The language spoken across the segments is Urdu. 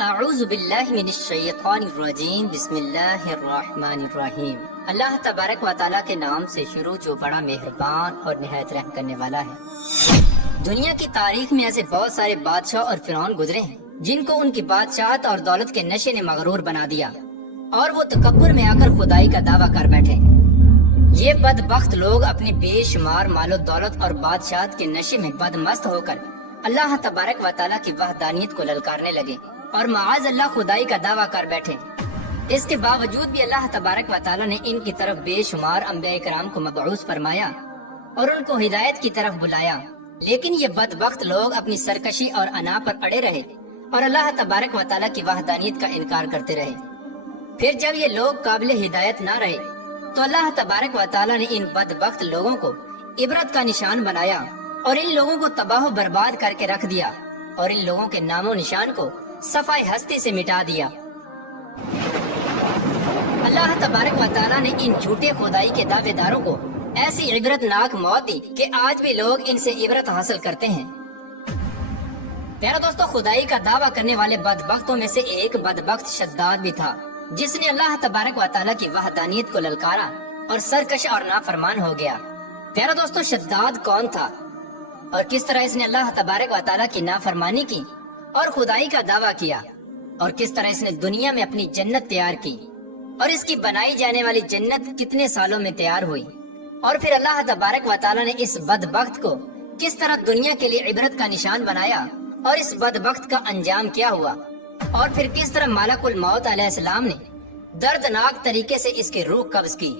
اعوذ باللہ من الشیطان الرجیم بسم اللہ الرحمن الرحیم۔ اللہ تبارک و تعالیٰ کے نام سے شروع جو بڑا مہربان اور نہایت رحم کرنے والا ہے۔ دنیا کی تاریخ میں ایسے بہت سارے بادشاہ اور فرعون گزرے ہیں جن کو ان کی بادشاہت اور دولت کے نشے نے مغرور بنا دیا اور وہ تکبر میں آ کر خدائی کا دعویٰ کر بیٹھے۔ یہ بدبخت لوگ اپنی بے شمار مال و دولت اور بادشاہت کے نشے میں بدمست ہو کر اللہ تبارک و تعالیٰ کی وحدانیت کو للکارنے لگے اور معاذ اللہ خدائی کا دعویٰ کر بیٹھے۔ اس کے باوجود بھی اللہ تبارک و تعالیٰ نے ان کی طرف بے شمار انبیاء کرام کو مبعوث فرمایا اور ان کو ہدایت کی طرف بلایا، لیکن یہ بدبخت لوگ اپنی سرکشی اور انا پر اڑے رہے اور اللہ تبارک و تعالیٰ کی وحدانیت کا انکار کرتے رہے۔ پھر جب یہ لوگ قابل ہدایت نہ رہے تو اللہ تبارک و تعالیٰ نے ان بدبخت لوگوں کو عبرت کا نشان بنایا اور ان لوگوں کو تباہ و برباد کر کے رکھ دیا اور ان لوگوں کے نام و نشان کو صفحہ ہستی سے مٹا دیا۔ اللہ تبارک و تعالیٰ نے ان جھوٹے خدائی کے دعوے داروں کو ایسی عبرت ناک موت دی کہ آج بھی لوگ ان سے عبرت حاصل کرتے ہیں۔ پیارا دوستو، خدائی کا دعویٰ کرنے والے بدبختوں میں سے ایک بدبخت شداد بھی تھا جس نے اللہ تبارک و تعالیٰ کی وحدانیت کو للکارا اور سرکش اور نافرمان ہو گیا۔ پیارا دوستو، شداد کون تھا اور کس طرح اس نے اللہ تبارک و تعالیٰ کی نافرمانی کی اور خدائی کا دعویٰ کیا، اور کس طرح اس نے دنیا میں اپنی جنت تیار کی اور اس کی بنائی جانے والی جنت کتنے سالوں میں تیار ہوئی، اور پھر اللہ تبارک و تعالیٰ نے اس بدبخت کو کس طرح دنیا کے لیے عبرت کا نشان بنایا اور اس بدبخت کا انجام کیا ہوا، اور پھر کس طرح ملک الموت علیہ السلام نے دردناک طریقے سے اس کی روح قبض کی۔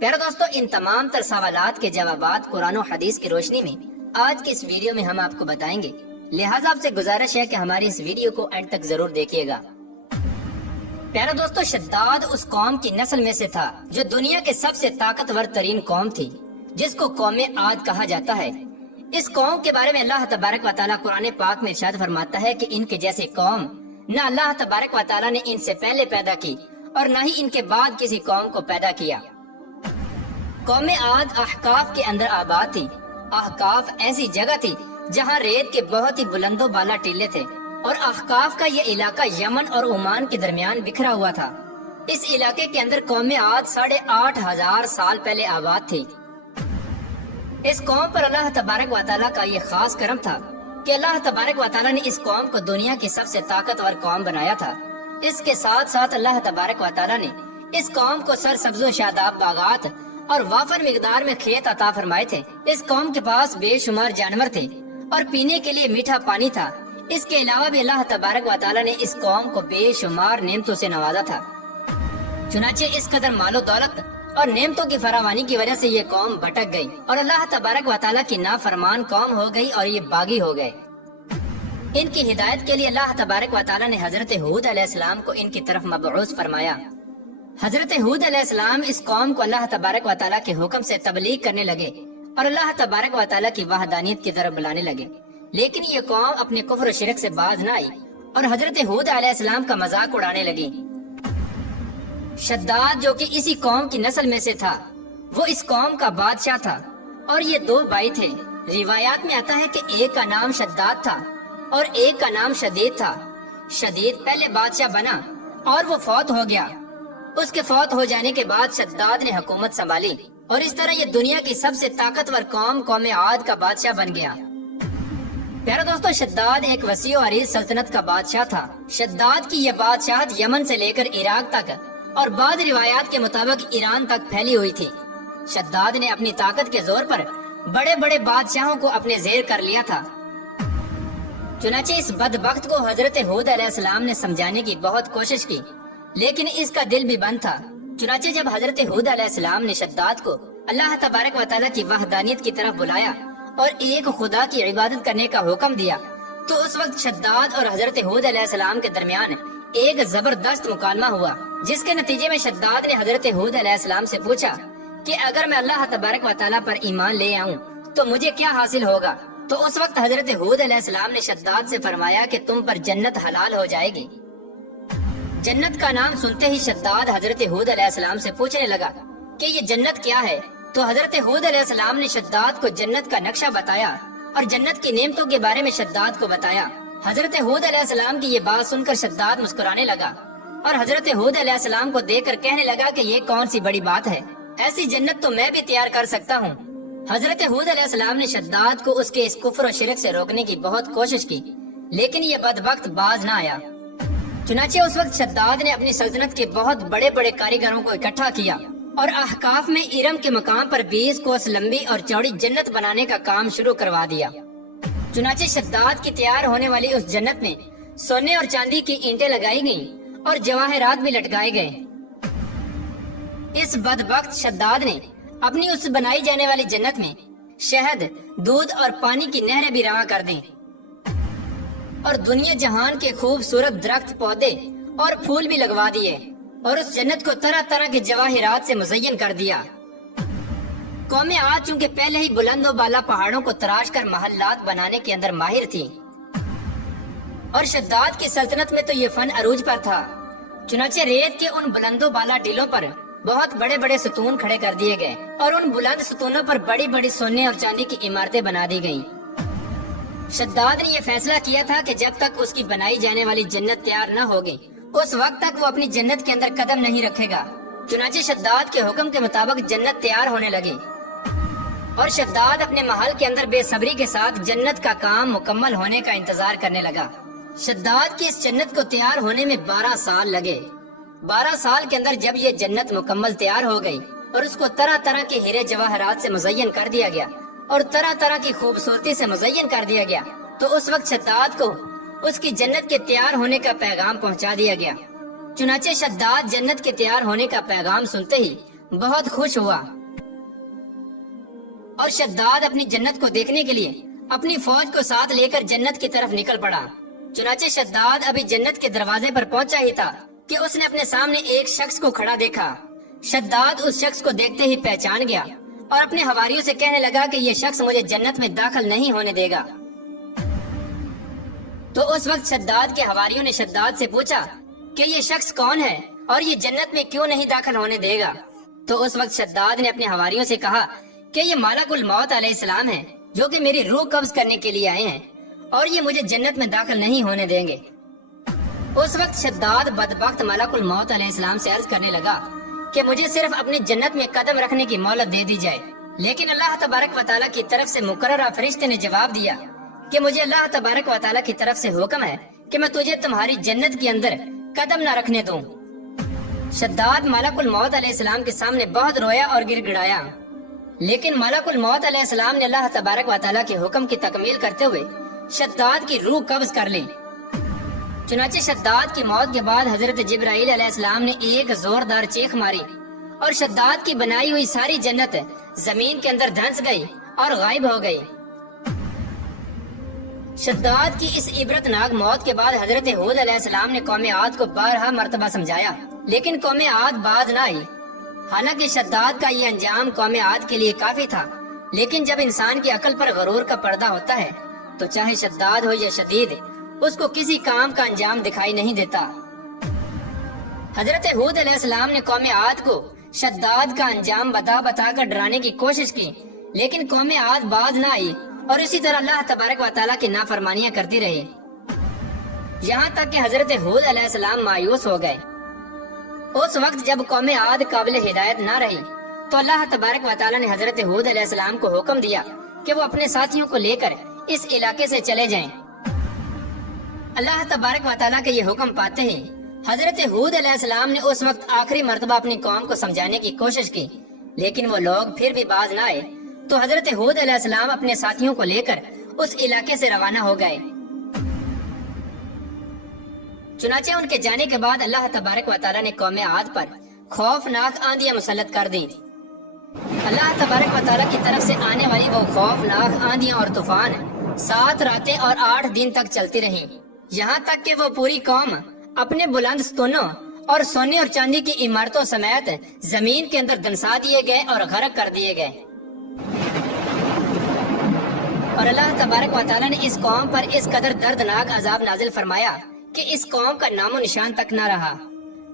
پیارا دوستو، ان تمام تر سوالات کے جوابات قرآن و حدیث کی روشنی میں آج کی اس ویڈیو میں ہم آپ کو بتائیں گے، لہٰذا آپ سے گزارش ہے کہ ہماری اس ویڈیو کو اینڈ تک ضرور دیکھیے گا۔ پیارا دوستو، شداد اس قوم کی نسل میں سے تھا جو دنیا کے سب سے طاقتور ترین قوم تھی، جس کو قوم عاد کہا جاتا ہے۔ اس قوم کے بارے میں اللہ تبارک و تعالیٰ قرآن پاک میں ارشاد فرماتا ہے کہ ان کے جیسے قوم نہ اللہ تبارک و تعالیٰ نے ان سے پہلے پیدا کی اور نہ ہی ان کے بعد کسی قوم کو پیدا کیا۔ قوم عاد احقاف کے اندر آباد تھی۔ احقاف ایسی جگہ تھی جہاں ریت کے بہت ہی بلند و بالا ٹیلے تھے، اور احقاف کا یہ علاقہ یمن اور عمان کے درمیان بکھرا ہوا تھا۔ اس علاقے کے اندر قوم عاد 8,500 سال پہلے آباد تھی۔ اس قوم پر اللہ تبارک و تعالیٰ کا یہ خاص کرم تھا کہ اللہ تبارک و تعالیٰ نے اس قوم کو دنیا کی سب سے طاقتور قوم بنایا تھا۔ اس کے ساتھ ساتھ اللہ تبارک و تعالیٰ نے اس قوم کو سرسبز و شاداب باغات اور وافر مقدار میں کھیت عطا فرمائے تھے۔ اس قوم کے پاس بے شمار جانور تھے اور پینے کے لیے میٹھا پانی تھا۔ اس کے علاوہ بھی اللہ تبارک و تعالیٰ نے اس قوم کو بے شمار نعمتوں سے نوازا تھا۔ چنانچہ اس قدر مال و دولت اور نعمتوں کی فراوانی کی وجہ سے یہ قوم بھٹک گئی اور اللہ تبارک و تعالیٰ کی نافرمان قوم ہو گئی اور یہ باغی ہو گئے۔ ان کی ہدایت کے لیے اللہ تبارک و تعالیٰ نے حضرت ہود علیہ السلام کو ان کی طرف مبعوث فرمایا۔ حضرت ہود علیہ السلام اس قوم کو اللہ تبارک و تعالیٰ کے حکم سے تبلیغ کرنے لگے اور اللہ تبارک و تعالیٰ کی وحدانیت کی طرف بلانے لگے، لیکن یہ قوم اپنے کفر و شرک سے باز نہ آئی اور حضرت ہود علیہ السلام کا مذاق اڑانے لگی۔ شداد جو کہ اسی قوم کی نسل میں سے تھا، وہ اس قوم کا بادشاہ تھا اور یہ 2 بھائی تھے۔ روایات میں آتا ہے کہ ایک کا نام شداد تھا اور ایک کا نام شدید تھا۔ شدید پہلے بادشاہ بنا اور وہ فوت ہو گیا۔ اس کے فوت ہو جانے کے بعد شداد نے حکومت سنبھالی اور اس طرح یہ دنیا کی سب سے طاقتور قوم عاد کا بادشاہ بن گیا۔ پیارا دوستو، شداد ایک وسیع و عریض سلطنت کا بادشاہ تھا۔ شداد کی یہ بادشاہت یمن سے لے کر عراق تک اور بعض روایات کے مطابق ایران تک پھیلی ہوئی تھی۔ شداد نے اپنی طاقت کے زور پر بڑے بڑے بادشاہوں کو اپنے زیر کر لیا تھا۔ چنانچہ اس بدبخت کو حضرت ہود علیہ السلام نے سمجھانے کی بہت کوشش کی، لیکن اس کا دل بھی بند تھا۔ چنانچہ جب حضرت ہود علیہ السلام نے شداد کو اللہ تبارک و تعالیٰ کی وحدانیت کی طرف بلایا اور ایک خدا کی عبادت کرنے کا حکم دیا، تو اس وقت شداد اور حضرت ہود علیہ السلام کے درمیان ایک زبردست مکالمہ ہوا، جس کے نتیجے میں شداد نے حضرت ہود علیہ السلام سے پوچھا کہ اگر میں اللہ تبارک و تعالیٰ پر ایمان لے آؤں تو مجھے کیا حاصل ہوگا؟ تو اس وقت حضرت ہود علیہ السلام نے شداد سے فرمایا کہ تم پر جنت حلال ہو جائے گی۔ جنت کا نام سنتے ہی شداد حضرت ہود علیہ السلام سے پوچھنے لگا کہ یہ جنت کیا ہے؟ تو حضرت ہود علیہ السلام نے شداد کو جنت کا نقشہ بتایا اور جنت کی نعمتوں کے بارے میں شداد کو بتایا حضرت ہود علیہ السلام کی یہ بات سن کر شداد مسکرانے لگا اور حضرت ہود علیہ السلام کو دیکھ کر کہنے لگا کہ یہ کون سی بڑی بات ہے، ایسی جنت تو میں بھی تیار کر سکتا ہوں۔ حضرت ہود علیہ السلام نے شداد کو اس کے اس کفر و شرک سے روکنے کی بہت کوشش کی، لیکن یہ بدبخت باز نہ آیا۔ چنانچہ اس وقت شداد نے اپنی سلطنت کے بہت بڑے بڑے کاریگروں کو اکٹھا کیا اور احقاف میں ارم کے مقام پر 20 کوس لمبی اور چوڑی جنت بنانے کا کام شروع کروا دیا۔ چنانچہ شداد کی تیار ہونے والی اس جنت میں سونے اور چاندی کی اینٹیں لگائی گئیں اور جواہرات بھی لٹکائے گئے۔ اس بدبخت شداد نے اپنی اس بنائی جانے والی جنت میں شہد، دودھ اور پانی کی نہریں بھی رواں کر دیں اور دنیا جہان کے خوبصورت درخت، پودے اور پھول بھی لگوا دیے اور اس جنت کو طرح طرح کے جواہرات سے مزین کر دیا۔ قوم عاد چونکہ پہلے ہی بلند و بالا پہاڑوں کو تراش کر محلات بنانے کے اندر ماہر تھی اور شداد کی سلطنت میں تو یہ فن عروج پر تھا، چنانچہ ریت کے ان بلند و بالا ٹیلوں پر بہت بڑے بڑے ستون کھڑے کر دیے گئے اور ان بلند ستونوں پر بڑی بڑی سونے اور چاندی کی عمارتیں بنا دی گئیں۔ شداد نے یہ فیصلہ کیا تھا کہ جب تک اس کی بنائی جانے والی جنت تیار نہ ہوگی اس وقت تک وہ اپنی جنت کے اندر قدم نہیں رکھے گا۔ چنانچہ شداد کے حکم کے مطابق جنت تیار ہونے لگی اور شداد اپنے محل کے اندر بے صبری کے ساتھ جنت کا کام مکمل ہونے کا انتظار کرنے لگا۔ شداد کی اس جنت کو تیار ہونے میں 12 سال لگے۔ 12 سال کے اندر جب یہ جنت مکمل تیار ہو گئی اور اس کو طرح طرح کے ہیرے جواہرات سے مزین کر دیا گیا اور طرح طرح کی خوبصورتی سے مزین کر دیا گیا، تو اس وقت شداد کو اس کی جنت کے تیار ہونے کا پیغام پہنچا دیا گیا۔ چنانچہ شداد جنت کے تیار ہونے کا پیغام سنتے ہی بہت خوش ہوا اور شداد اپنی جنت کو دیکھنے کے لیے اپنی فوج کو ساتھ لے کر جنت کی طرف نکل پڑا۔ چنانچہ شداد ابھی جنت کے دروازے پر پہنچا ہی تھا کہ اس نے اپنے سامنے ایک شخص کو کھڑا دیکھا۔ شداد اس شخص کو دیکھتے ہی پہچان گیا اور اپنے حواریوں سے کہنے لگا کہ یہ شخص مجھے جنت میں داخل نہیں ہونے دے گا۔ تو اس وقت شداد کے حواریوں نے شداد سے پوچھا کہ یہ شخص کون ہے اور یہ جنت میں کیوں نہیں داخل ہونے دے گا؟ تو اس وقت شداد نے اپنے حواریوں سے کہا کہ یہ ملک الموت علیہ السلام ہے جو کہ میری روح قبض کرنے کے لیے آئے ہیں اور یہ مجھے جنت میں داخل نہیں ہونے دیں گے۔ اس وقت شداد بدبخت ملک الموت علیہ السلام سے عرض کرنے لگا کہ مجھے صرف اپنی جنت میں قدم رکھنے کی مہلت دے دی جائے، لیکن اللہ تبارک و تعالیٰ کی طرف سے مقررہ فرشتے نے جواب دیا کہ مجھے اللہ تبارک و تعالیٰ کی طرف سے حکم ہے کہ میں تجھے تمہاری جنت کے اندر قدم نہ رکھنے دوں۔ شداد ملک الموت علیہ السلام کے سامنے بہت رویا اور گر گڑایا، لیکن ملک الموت علیہ السلام نے اللہ تبارک و تعالیٰ کے حکم کی تکمیل کرتے ہوئے شداد کی روح قبض کر لی۔ چنانچہ شداد کی موت کے بعد حضرت جبرائیل علیہ السلام نے ایک زوردار چیخ ماری اور شداد کی بنائی ہوئی ساری جنت زمین کے اندر دھنس گئی اور غائب ہو گئی۔ شداد کی اس عبرتناک موت کے بعد حضرت ہود علیہ السلام نے قوم عاد کو بارہا مرتبہ سمجھایا، لیکن قوم عاد باز نہ آئی۔ حالانکہ شداد کا یہ انجام قوم عاد کے لیے کافی تھا، لیکن جب انسان کی عقل پر غرور کا پردہ ہوتا ہے تو چاہے شداد ہو یا شدید، اس کو کسی کام کا انجام دکھائی نہیں دیتا۔ حضرت ہود علیہ السلام نے قوم عاد کو شداد کا انجام بتا بتا کر ڈرانے کی کوشش کی، لیکن قوم عاد باز نہ آئی اور اسی طرح اللہ تبارک و تعالیٰ کی نافرمانیاں کرتی رہی، یہاں تک کہ حضرت ہود علیہ السلام مایوس ہو گئے۔ اس وقت جب قوم عاد قابل ہدایت نہ رہی تو اللہ تبارک و تعالیٰ نے حضرت ہود علیہ السلام کو حکم دیا کہ وہ اپنے ساتھیوں کو لے کر اس علاقے سے چلے جائیں۔ اللہ تبارک و تعالیٰ کے یہ حکم پاتے ہی حضرت ہود علیہ السلام نے اس وقت آخری مرتبہ اپنی قوم کو سمجھانے کی کوشش کی، لیکن وہ لوگ پھر بھی باز نہ آئے، تو حضرت ہود علیہ السلام اپنے ساتھیوں کو لے کر اس علاقے سے روانہ ہو گئے۔ چنانچہ ان کے جانے کے بعد اللہ تبارک و تعالیٰ نے قوم عاد پر خوفناک آندیاں مسلط کر دیں۔ اللہ تبارک و تعالیٰ کی طرف سے آنے والی وہ خوفناک آندیاں اور طوفان 7 راتیں اور 8 دن تک چلتی رہیں، یہاں تک کہ وہ پوری قوم اپنے بلند ستونوں اور سونے اور چاندی کی عمارتوں سمیت زمین کے اندر دنسا دیے گئے اور غرق کر دیے گئے۔ اور اللہ تبارک و تعالیٰ نے اس قوم پر اس قدر دردناک عذاب نازل فرمایا کہ اس قوم کا نام و نشان تک نہ رہا۔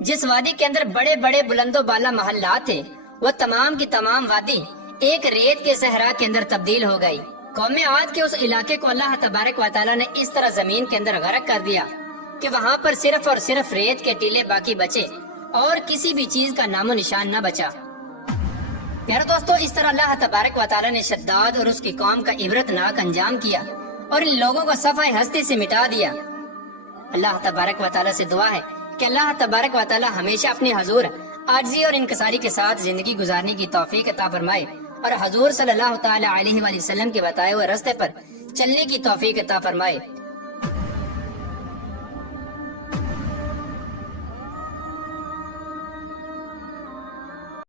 جس وادی کے اندر بڑے بڑے بلند و بالا محلات تھے، وہ تمام کی تمام وادی ایک ریت کے صحرا کے اندر تبدیل ہو گئی۔ قوم عاد کے اس علاقے کو اللہ تبارک و تعالیٰ نے اس طرح زمین کے اندر غرق کر دیا کہ وہاں پر صرف اور صرف ریت کے ٹیلے باقی بچے اور کسی بھی چیز کا نام و نشان نہ بچا۔ پیارے دوستو، اس طرح اللہ تبارک و تعالیٰ نے شداد اور اس کی قوم کا عبرتناک انجام کیا اور ان لوگوں کو صفحہ ہستی سے مٹا دیا۔ اللہ تبارک و تعالیٰ سے دعا ہے کہ اللہ تبارک و تعالیٰ ہمیشہ اپنے حضور عاجزی اور انکساری کے ساتھ زندگی گزارنے کی توفیق عطا فرمائے اور حضور صلی اللہ تعالی علیہ وآلہ وسلم کے بتائے ہوئے راستے پر چلنے کی توفیق عطا فرمائے۔